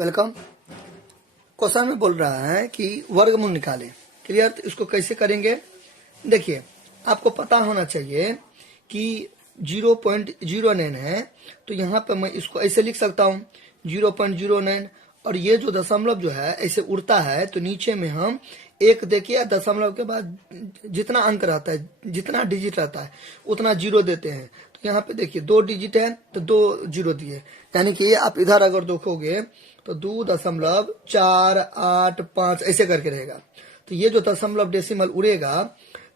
Welcome. Question में बोल रहा है कि वर्गमूल निकालें। क्लियर? तो इसको कैसे करेंगे? देखिए, आपको पता होना चाहिए कि 0.09 है, तो यहाँ पे मैं इसको ऐसे लिख सकता हूँ 0.09, और ये जो दशमलव जो है ऐसे उड़ता है, तो नीचे में हम एक देखिए, दशमलव के बाद जितना अंक रहता है, जितना डिजिट रहता है उतना जीरो देते हैं। तो यहाँ पे देखिए 2 डिजिट है तो 2 जीरो दिए, यानी कि आप इधर अगर देखोगे तो 2.485 ऐसे करके रहेगा। तो ये जो दशमलव डेसिमल उड़ेगा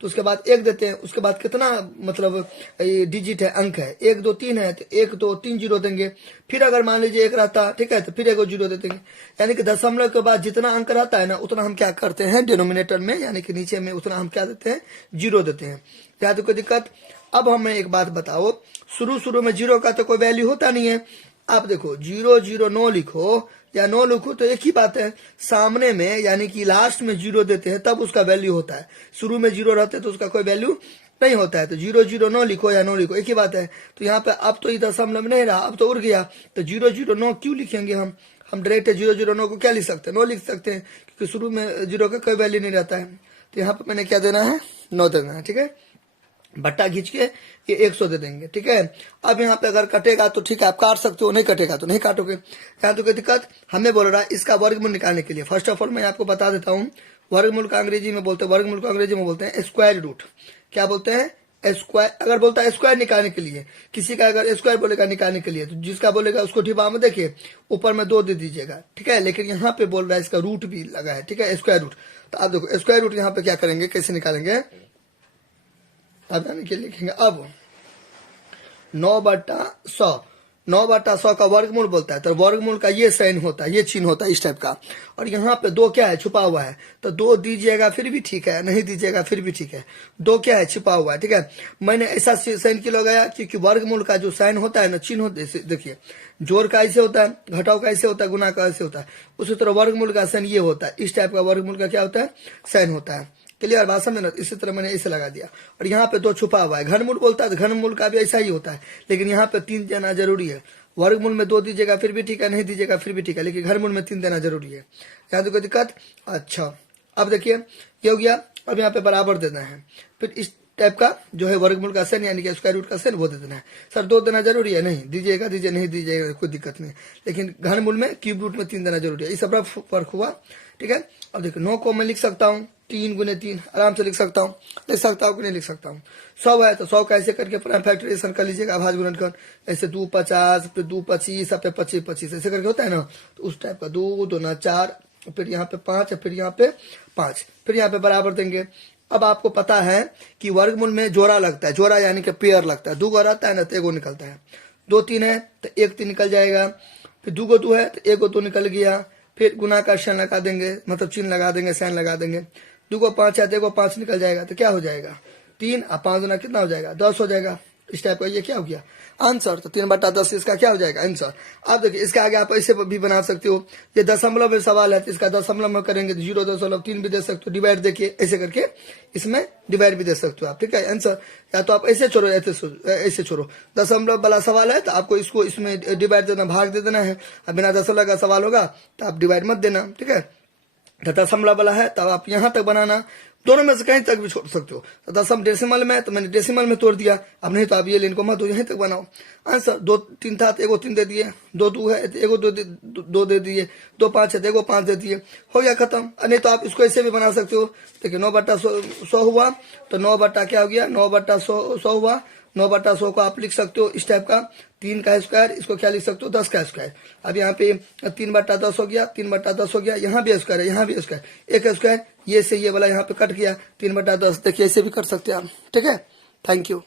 तो उसके बाद एक देते हैं, उसके बाद कितना मतलब डिजिट है, अंक है, 1 2 3 है, तो 1 2 3 जीरो देंगे। फिर अगर मान लीजिए 1 रहता, ठीक है, तो फिर 1 जीरो दे देंगे। यानी कि दशमलव के बाद जितना अंक रहता है ना, उतना हम क्या करते हैं डिनोमिनेटर में, यानी कि नीचे में उतना हम क्या देते हैं, जीरो देते हैं। क्या तो कोई दिक्कत? अब हमें एक बात बताओ, शुरू में जीरो का तो कोई वैल्यू होता नहीं है। आप देखो 0 0 9 लिखो या 9 लिखो तो एक ही बात है, सामने में यानी कि लास्ट में जीरो देते हैं तब उसका वैल्यू होता है, शुरू में जीरो रहते हैं तो उसका कोई वैल्यू नहीं होता है। तो 0 0 9 लिखो या 9 लिखो, एक ही बात है। तो यहाँ पे अब तो ये दशमलव नहीं रहा, अब तो उड़ गया, तो 0 0 9 क्यों लिखेंगे हम डायरेक्ट 0 0 9 को क्या लिख सकते हैं, 9 लिख सकते हैं, क्योंकि शुरू में जीरो का कोई वैल्यू नहीं रहता है। तो यहाँ पे मैंने क्या देना है, 9 देना है, ठीक है। बट्टा खींच के ये 100 दे देंगे, ठीक है। अब यहाँ पे अगर कटेगा तो ठीक है, आप काट सकते हो, नहीं कटेगा तो नहीं काटोगे। यहाँ तो कोई दिक्कत हमें बोल रहा है इसका वर्गमूल निकालने के लिए। फर्स्ट ऑफ ऑल मैं आपको बता देता हूँ, वर्गमूल का अंग्रेजी में बोलते हैं, वर्गमूल को अंग्रेजी में बोलते हैं स्क्वायर रूट। क्या बोलते हैं? स्क्वायर। अगर बोलता है स्क्वायर निकालने के लिए, किसी का अगर स्क्वायर बोलेगा निकालने के लिए, तो जिसका बोलेगा उसको डिब्बा में देखिए ऊपर में 2 दे दीजिएगा, ठीक है। लेकिन यहाँ पे बोल रहा है इसका रूट भी लगा है, ठीक है, स्क्वायर रूट। तो आप देखो स्क्वायर रूट यहाँ पे क्या करेंगे, कैसे निकालेंगे, अब यानी कि लिखेंगे अब 9/100, 9/100 का वर्गमूल बोलता है, तो वर्गमूल का ये साइन होता है, ये चिन्ह होता है इस टाइप का। और यहाँ पे 2 क्या है, छुपा हुआ है, तो 2 दीजिएगा फिर भी ठीक है, नहीं दीजिएगा फिर भी ठीक है। 2 क्या है, छुपा हुआ है, ठीक है। मैंने ऐसा साइन क्यों लगाया, क्योंकि वर्गमूल का जो साइन होता है ना, चिन्ह होता है, देखिए जोड़ का ऐसे होता है, घटाव का ऐसे होता है, गुना का ऐसे होता है, उसी तरह वर्गमूल का साइन ये होता है, इस टाइप का वर्गमूल का क्या होता है, साइन होता है। क्लियर बात समझे ना? इसी तरह मैंने ऐसे लगा दिया। और यहाँ पे 2 छुपा हुआ है, घनमूल बोलता है तो घनमूल का भी ऐसा ही होता है, लेकिन यहाँ पे 3 देना जरूरी है। वर्गमूल में 2 दीजिएगा फिर भी ठीक है, नहीं दीजिएगा फिर भी ठीक है, लेकिन घनमूल में 3 देना जरूरी है। यहाँ तो कोई दिक्कत? अच्छा, अब देखिए ये हो गया। अब यहाँ पे बराबर देना है, फिर इस टाइप का जो है वर्गमूल का सेन यानी कि स्क्वायर रूट का सेन वो दे देना है। सर 2 देना जरूरी है? नहीं दीजिएगा दीजिए, नहीं दीजिएगा कोई दिक्कत नहीं, लेकिन घनमूल में क्यूब रूट में 3 देना जरूरी है। इस सब फर्क हुआ, ठीक है। अब देखो 9 को मैं लिख सकता हूँ 3 × 3 आराम से लिख सकता हूँ कि नहीं लिख सकता हूँ। 100 है तो 100 का ऐसे करके पूरा फैक्टराइजेशन कर लीजिएगा, भाज गुणन कर, ऐसे 2 50 फिर 2 25 अब 25 25 ऐसे करके होता है ना, तो उस टाइप का 2 2 9 4, फिर यहाँ पे 5, फिर यहाँ पे 5, फिर यहाँ पे बराबर देंगे। अब आपको पता है कि वर्गमूल में जोड़ा लगता है, जोड़ा यानी कि पेयर लगता है, 2 गो रहता है ना तो 1 निकलता है, 2 3 है तो 1 3 निकल जाएगा, फिर 2 गो 2 है तो 1 गो 2 निकल गया, फिर गुना का साइन लगा देंगे, मतलब चिन्ह लगा देंगे, साइन लगा देंगे। 2 गो 5 है तो 1 गो 5 निकल जाएगा, तो क्या हो जाएगा 3 और 5 गुना कितना हो जाएगा, 10 हो जाएगा। इस टाइप का ये क्या हो गया आंसर, तो 3/10 इसका क्या हो जाएगा आंसर। आप देखिए इसके आगे आप ऐसे भी बना सकते हो, ये दशमलव में सवाल है तो इसका दशमलव में करेंगे तो 0.3 भी दे सकते हो, डिवाइड देखिए ऐसे करके इसमें डिवाइड भी दे सकते हो आप, ठीक है आंसर। या तो आप ऐसे छोड़ो, ऐसे छोड़ो, दशमलव वाला सवाल है तो आपको इसको इसमें डिवाइड देना, भाग दे देना है। अब बिना दशमलव का सवाल होगा तो आप डिवाइड मत देना, ठीक है। तो दशमलव वाला है तब आप यहाँ तक बनाना, दोनों में से कहीं तक भी छोड़ सकते हो। तो दशम डेसिमल में तो मैंने डेसिमल में तोड़ दिया, अब नहीं तो आप ये लाइन को मत दो, यहीं तक बनाओ आंसर। 2 3 था तो 1 3 दे दिए, 2 2 है तो 1 2 दे दिए, 2 5 है तो 1 5 दे दिए, हो गया खत्म। नहीं तो आप इसको ऐसे भी बना सकते हो, देखिए 9/100 हुआ तो 9 क्या हो गया, 9/100 हुआ, 9/100 को आप लिख सकते हो इस टाइप का, 3 का स्क्वायर, इसको क्या लिख सकते हो 10 का स्क्वायर। अब यहाँ पे 3/10 हो गया, 3/10 हो गया, यहाँ भी स्क्वायर है, यहाँ भी स्क्वायर, एक स्क्वायर, ये से ये वाला यहाँ पे कट गया, 3/10। देखिए ऐसे भी कर सकते हैं आप, ठीक है। Thank you.